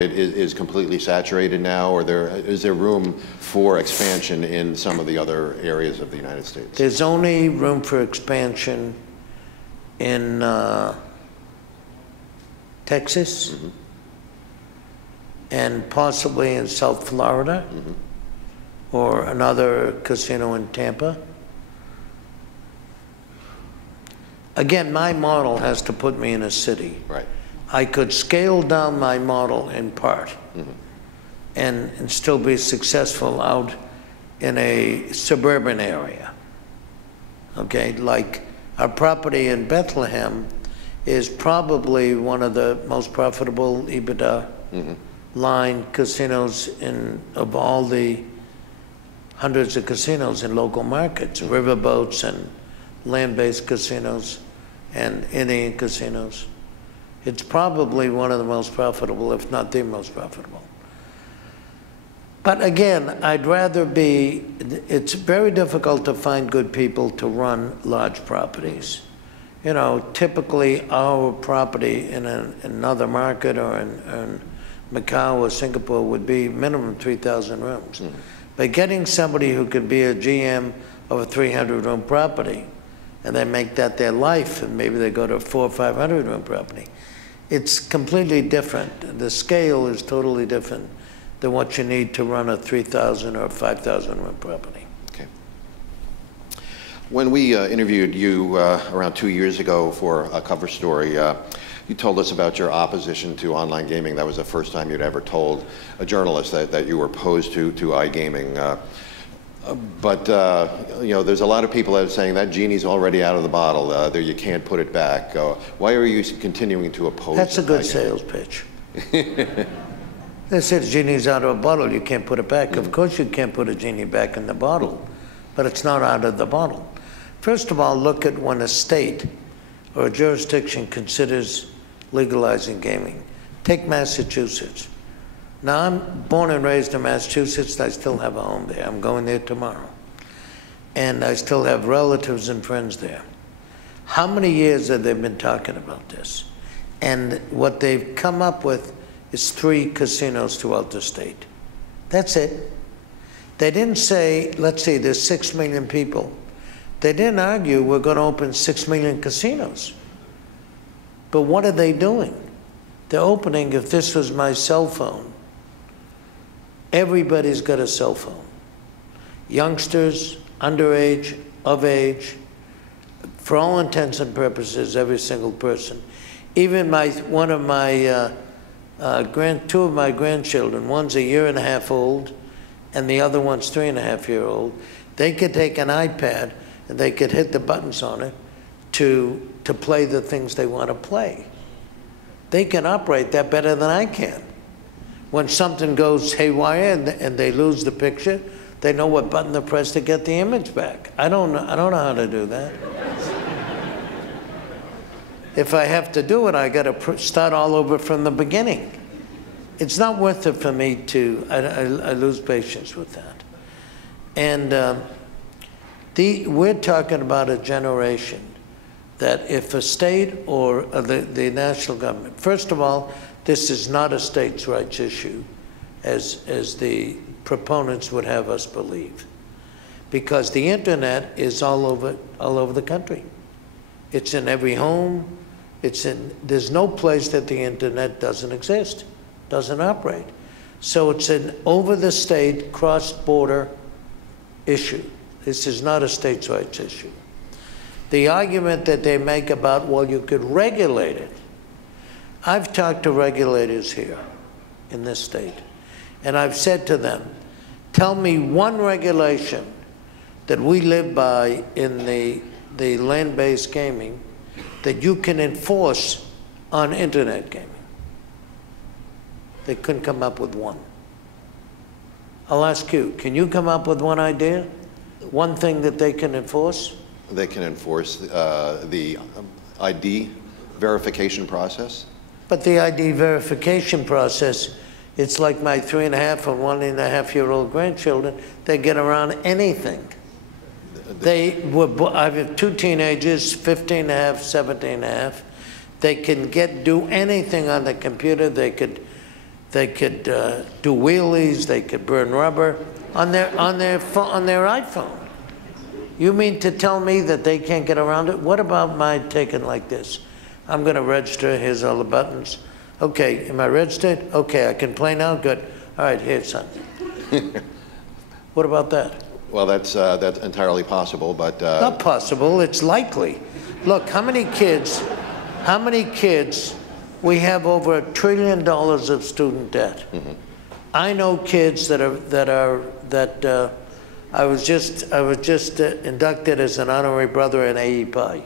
It is completely saturated now, or is there room for expansion in some of the other areas of the United States? There's only room for expansion in Texas, and possibly in South Florida, or another casino in Tampa. Again, my model has to put me in a city. Right. I could scale down my model in part and still be successful out in a suburban area. Okay, like our property in Bethlehem is probably one of the most profitable EBITDA line casinos of all the hundreds of casinos in local markets, riverboats and land-based casinos and Indian casinos. It's probably one of the most profitable, if not the most profitable. But again, I'd rather be, it's very difficult to find good people to run large properties. You know, typically our property in another market or in Macau or Singapore would be minimum 3,000 rooms. But getting somebody who could be a GM of a 300-room property, and they make that their life, and maybe they go to a 400 or 500-room property, it's completely different. The scale is totally different than what you need to run a 3,000 or 5,000 room property. Okay. When we interviewed you around 2 years ago for a cover story, you told us about your opposition to online gaming. That was the first time you'd ever told a journalist that you were opposed to iGaming. But you know, there's a lot of people that are saying that genie's already out of the bottle. There, you can't put it back. Why are you continuing to oppose? That's a good sales pitch. They said genie's out of a bottle. You can't put it back. Of course, you can't put a genie back in the bottle, but it's not out of the bottle. First of all, look at when a state or a jurisdiction considers legalizing gaming. Take Massachusetts. Now, I'm born and raised in Massachusetts. I still have a home there. I'm going there tomorrow. And I still have relatives and friends there. How many years have they been talking about this? And what they've come up with is 3 casinos throughout the state. That's it. They didn't say, let's see, there's 6 million people. They didn't argue we're going to open 6 million casinos. But what are they doing? They're opening, if this was my cell phone, everybody's got a cell phone. Youngsters, underage, of age, for all intents and purposes, every single person. Even two of my grandchildren, one's a 1.5 years old, and the other one's 3.5 years old. They could take an iPad and they could hit the buttons on it to play the things they want to play. They can operate that better than I can. When something goes haywire and they lose the picture, they know what button to press to get the image back. I don't know how to do that. If I have to do it, I got to start all over from the beginning. It's not worth it for me to, I lose patience with that. And we're talking about a generation that if a state or the national government, first of all, this is not a states' rights issue, as the proponents would have us believe, because the internet is all over the country. It's in every home. There's no place that the internet doesn't exist, doesn't operate. So it's an over-the-state, cross-border issue. This is not a states' rights issue. The argument that they make about, well, you could regulate it. I've talked to regulators here in this state, and I've said to them, tell me one regulation that we live by in the land-based gaming that you can enforce on internet gaming. They couldn't come up with one. I'll ask you, can you come up with one idea? One thing that they can enforce? They can enforce the ID verification process? But the ID verification process, it's like my 3.5 and 1.5 year old grandchildren, they get around anything. I have 2 teenagers, 15.5, 17.5. They can do anything on the computer. They could They could do wheelies. They could burn rubber on their iPhone. You mean to tell me that they can't get around it? What about my taking like this? I'm going to register. Here's all the buttons. Okay, am I registered? Okay, I can play now? Good. All right, here's something. What about that? Well, that's entirely possible, but... Not possible, it's likely. Look, how many kids, we have over $1 trillion of student debt. Mm-hmm. I know kids I was just inducted as an honorary brother in AEPI,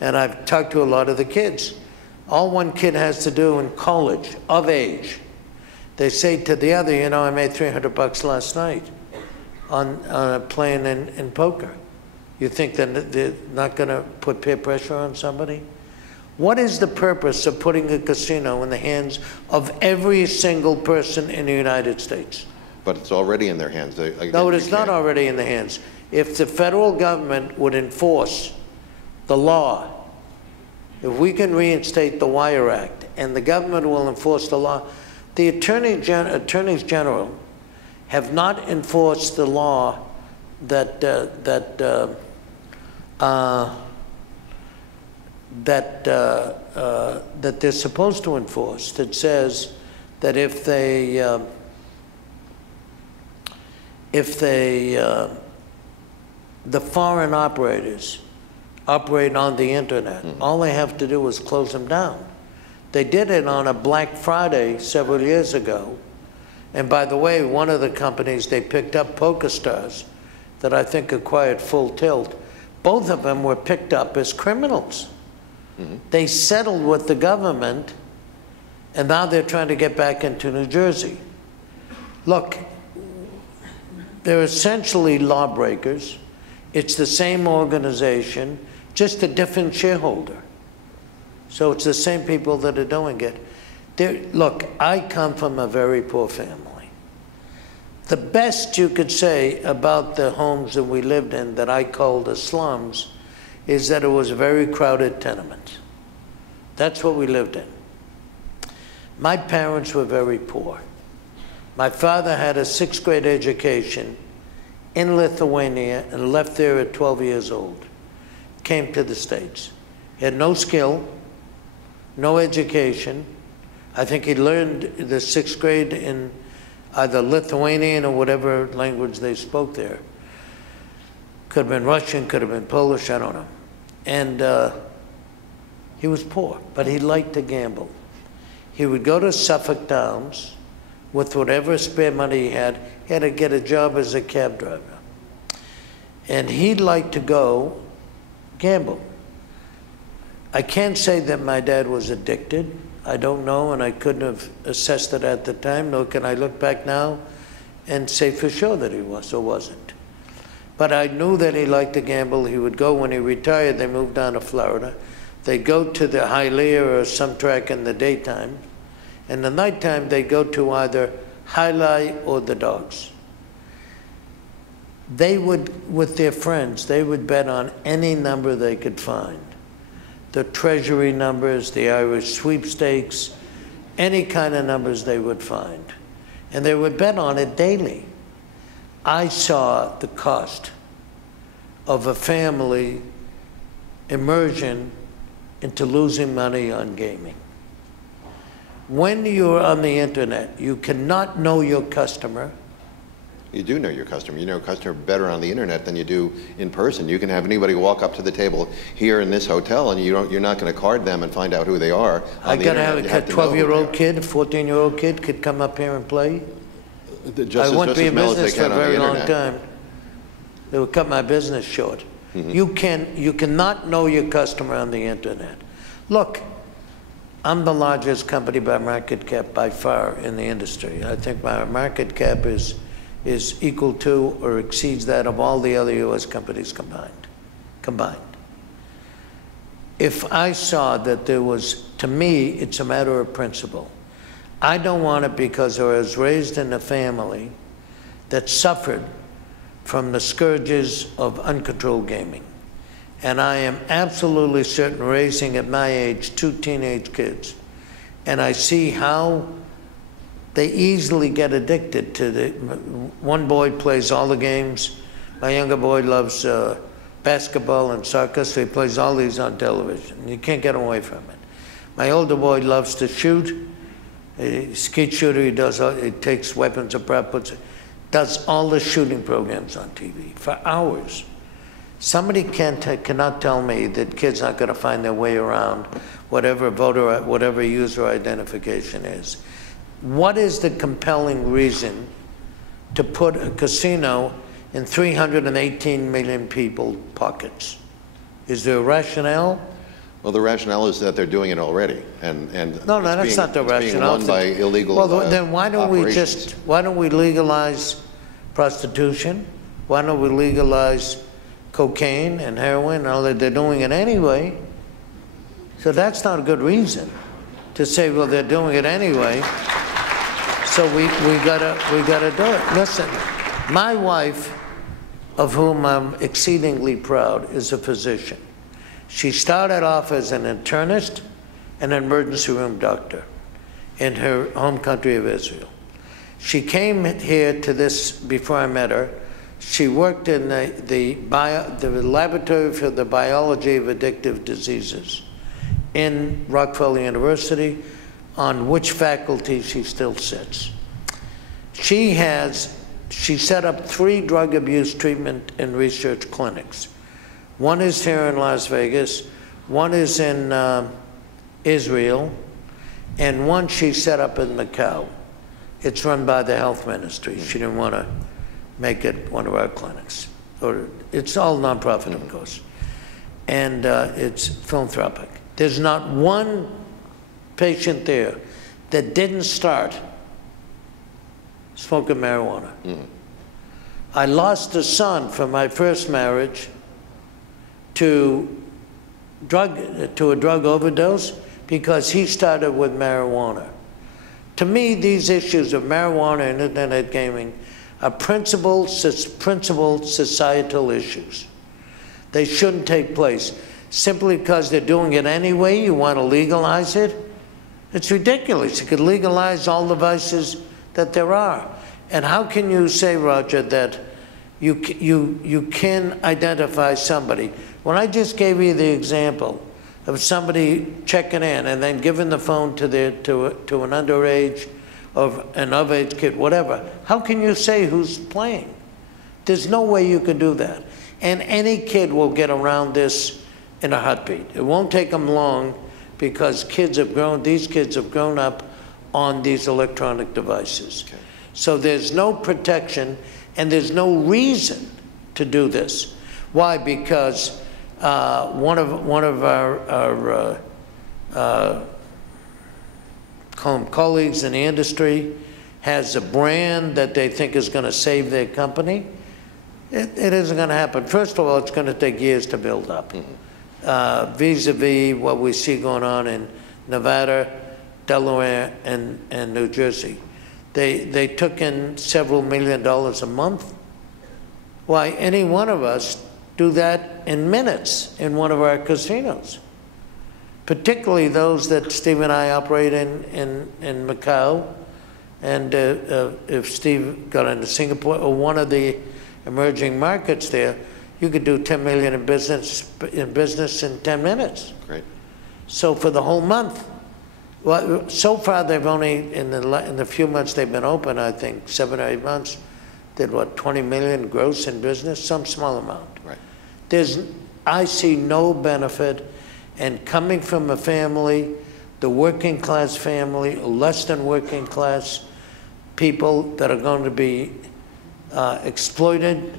and I've talked to a lot of the kids. All one kid has to do in college, of age, they say to the other, you know, I made $300 last night on playing in poker. You think that they're not going to put peer pressure on somebody? What is the purpose of putting a casino in the hands of every single person in the United States? But it's already in their hands. Again, no, it is not already in the hands. If the federal government would enforce the law, if we can reinstate the Wire Act and the government will enforce the law, the attorneys general have not enforced the law that they're supposed to enforce, that says that if the foreign operators operate on the internet, all they have to do is close them down. They did it on a Black Friday several years ago. And by the way, one of the companies they picked up, PokerStars, that I think acquired Full Tilt, both of them were picked up as criminals. Mm-hmm. They settled with the government, and now they're trying to get back into New Jersey. Look, they're essentially lawbreakers. It's the same organization, just a different shareholder. So it's the same people that are doing it. Look, I come from a very poor family. The best you could say about the homes that we lived in that I call the slums is that it was a very crowded tenement. That's what we lived in. My parents were very poor. My father had a 6th grade education in Lithuania and left there at 12 years old. Came to the States. He had no skill, no education. I think he learned the 6th grade in either Lithuanian or whatever language they spoke there. Could have been Russian, could have been Polish, I don't know. And he was poor, but he liked to gamble. He would go to Suffolk Downs with whatever spare money he had to get a job as a cab driver. And he'd like to go gamble. I can't say that my dad was addicted. I don't know, and I couldn't have assessed it at the time, nor can I look back now and say for sure that he was or wasn't. But I knew that he liked to gamble. He would go, when he retired, they moved down to Florida. They'd go to the Hialeah or some track in the daytime. In the nighttime, they'd go to either Highlight or the Dogs. They would, with their friends, they would bet on any number they could find. The Treasury numbers, the Irish sweepstakes, any kind of numbers they would find. And they would bet on it daily. I saw the cost of a family immersion into losing money on gaming. When you're on the internet, you cannot know your customer. You do know your customer. You know your customer better on the internet than you do in person. You can have anybody walk up to the table here in this hotel, and you're not going to card them and find out who they are. I got to have a 12-year-old kid, a 14-year-old kid could come up here and play. I wouldn't be in business for a very long time. They would cut my business short. Mm-hmm. You cannot know your customer on the internet. Look, I'm the largest company by market cap by far in the industry. I think my market cap is equal to or exceeds that of all the other U.S. companies combined. If I saw that there was, to me, it's a matter of principle. I don't want it because I was raised in a family that suffered from the scourges of uncontrolled gaming. And I am absolutely certain, raising at my age 2 teenage kids, and I see how they easily get addicted to the, one boy plays all the games. My younger boy loves basketball and soccer, so he plays all these on television. You can't get away from it. My older boy loves to shoot. A skeet shooter, he takes weapons apart, does all the shooting programs on TV for hours. Somebody cannot tell me that kids aren't going to find their way around whatever user identification is. What is the compelling reason to put a casino in 318 million people's pockets? Is there a rationale? Well, the rationale is that they're doing it already, and no, that's not the rationale. Being won by illegal. Well, then why don't operations. why don't we legalize prostitution? Why don't we legalize cocaine and heroin? And all that? They're doing it anyway. So that's not a good reason to say, well, they're doing it anyway, so we gotta do it. Listen, my wife, of whom I'm exceedingly proud, is a physician. She started off as an internist and an emergency room doctor in her home country of Israel. She came here to this before I met her. She worked in the laboratory for the biology of addictive diseases in Rockefeller University, on which faculty she still sits. She set up 3 drug abuse treatment and research clinics. One is here in Las Vegas, one is in Israel, and one she set up in Macau. It's run by the health ministry. She didn't want to make it one of our clinics. Or it's all nonprofit, of course. And it's philanthropic. There's not one patient there that didn't start smoking marijuana. I lost a son from my first marriage to a drug overdose because he started with marijuana. To me, these issues of marijuana and internet gaming are principled societal issues. They shouldn't take place. Simply because they're doing it anyway, you want to legalize it? It's ridiculous. You could legalize all the vices that there are. And how can you say, Roger, that you can identify somebody? When I just gave you the example of somebody checking in and then giving the phone to an underage or an of-age kid, whatever, how can you say who's playing? There's no way you could do that. And any kid will get around this in a heartbeat. It won't take them long because these kids have grown up on these electronic devices. Okay. So there's no protection and there's no reason to do this. Why? Because one of our colleagues in the industry has a brand that they think is going to save their company. It isn't going to happen. First of all, it's going to take years to build up. Vis-a-vis what we see going on in Nevada, Delaware, and New Jersey. They took in several $1 million a month. Why, any one of us do that in minutes in one of our casinos, particularly those that Steve and I operate in Macau. And if Steve got into Singapore or one of the emerging markets there, you could do 10 million in business in 10 minutes. Great. So for the whole month. Well, so far they've only, in the few months they've been open, I think 7 or 8 months, did what, 20 million gross in business, some small amount. Right. I see no benefit, and coming from a family, the working class family, less than working class people that are going to be exploited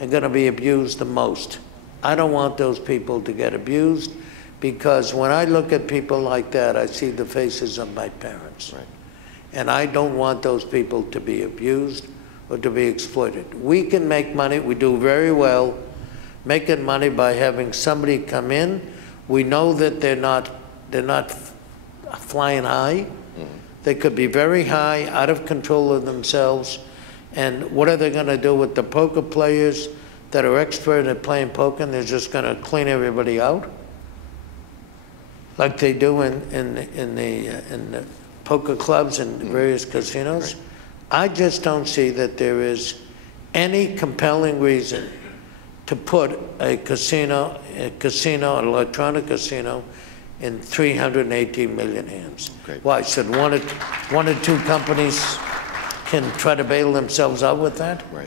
and going to be abused the most. I don't want those people to get abused, because when I look at people like that, I see the faces of my parents. Right. And I don't want those people to be abused or to be exploited. We can make money, we do very well, making money by having somebody come in. We know that they're not flying high. They could be very high, out of control of themselves. And what are they going to do with the poker players that are expert at playing poker? And they're just going to clean everybody out, like they do in the poker clubs and various casinos. I just don't see that there is any compelling reason to put a casino, an electronic casino, in 318 million hands. Great. Why, should one or two companies can try to bail themselves out with that? Right.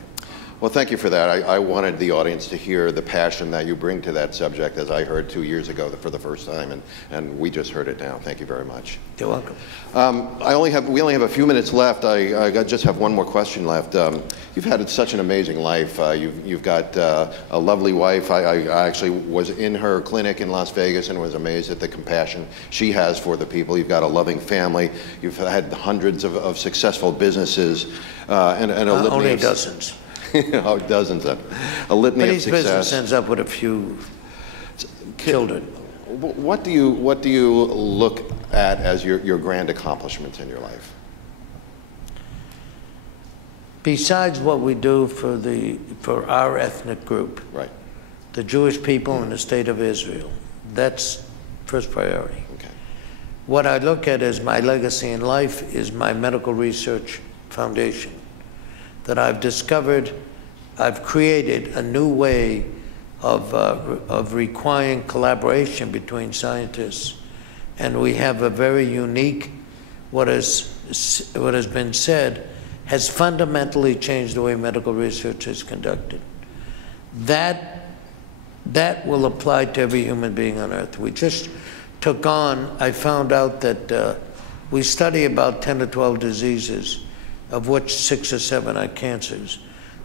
Well, thank you for that. I wanted the audience to hear the passion that you bring to that subject, as I heard 2 years ago for the first time, and we just heard it now. Thank you very much. You're welcome. We only have a few minutes left. I just have one more question left. You've had such an amazing life. You've got a lovely wife. I actually was in her clinic in Las Vegas and was amazed at the compassion she has for the people. You've got a loving family. You've had hundreds of successful businesses and a litany only of dozens. Oh, dozens of a litany of Each success. business ends up with a few children. What do you look at as your grand accomplishments in your life? Besides what we do for our ethnic group, Right. the Jewish people in the state of Israel, that's first priority. Okay. What I look at as my legacy in life is my medical research foundation, that I've discovered, I've created a new way of requiring collaboration between scientists. And we have a very unique, what has been said, has fundamentally changed the way medical research is conducted. That will apply to every human being on Earth. We just took on, I found out that we study about 10 to 12 diseases, of which 6 or 7 are cancers.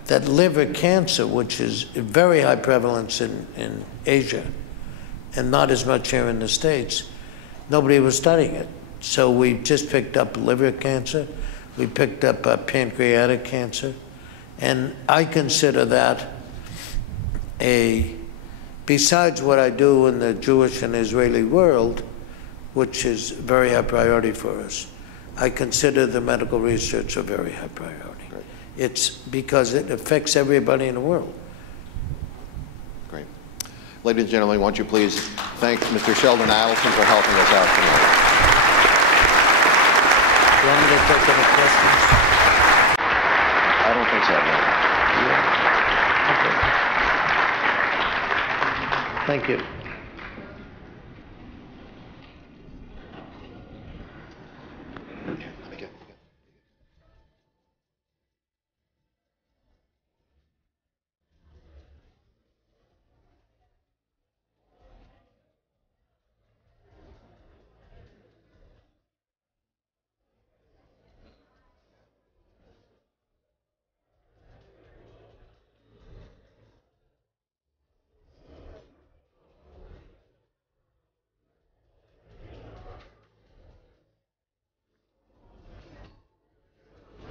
That liver cancer, which is very high prevalence in Asia, and not as much here in the States, nobody was studying it. So we just picked up liver cancer, we picked up pancreatic cancer, and I consider that besides what I do in the Jewish and Israeli world, which is very high priority for us, I consider the medical research a very high priority. Great. It's because it affects everybody in the world. Great. Ladies and gentlemen, won't you please thank Mr. Sheldon Adelson for helping us out tonight. Do you want me to take any questions? I don't think so, no. Yeah. Okay. Thank you.